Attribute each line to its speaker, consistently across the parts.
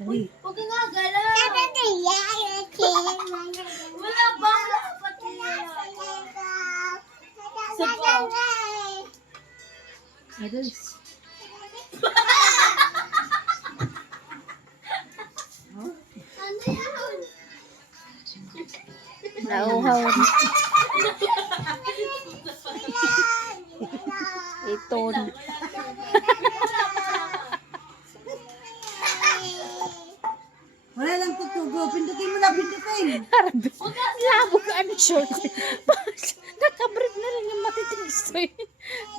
Speaker 1: Dali.
Speaker 2: Huwag ka nga galaw. Wala pa. Wala pa. Sabaw.
Speaker 1: Adults.
Speaker 3: Nauhaw. Iton.
Speaker 1: Pindutin mo na, pindutin.
Speaker 3: Arabi. Labog ka ano short. Nakabrib na rin yung matitigistoy.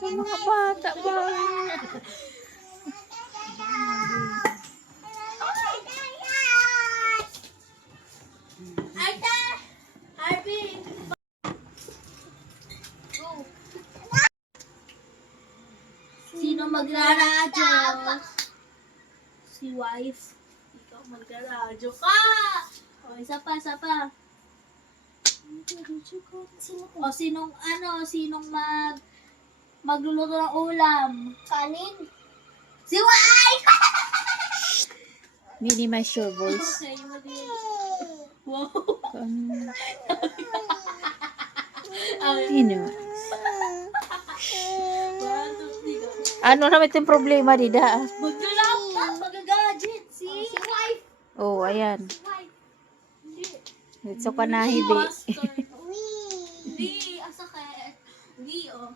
Speaker 3: Yung mga bata ba?
Speaker 2: Sino magraradyo? Si wife. Ikaw magraradyo ka! O, isa pa, isa pa. O, sinong, ano, sinong mag, magluluto ng ulam? Kanin? Si wife!
Speaker 3: Minimize your voice.
Speaker 2: Okay, mali. Wow.
Speaker 3: Um, minimize. Ano naman yung problema, Dida?
Speaker 2: Magla-laptop, mag-gadget, si si wife.
Speaker 3: Oh, ayan. So ka na, hibi.
Speaker 2: Hindi, asa ka. Hindi, oh.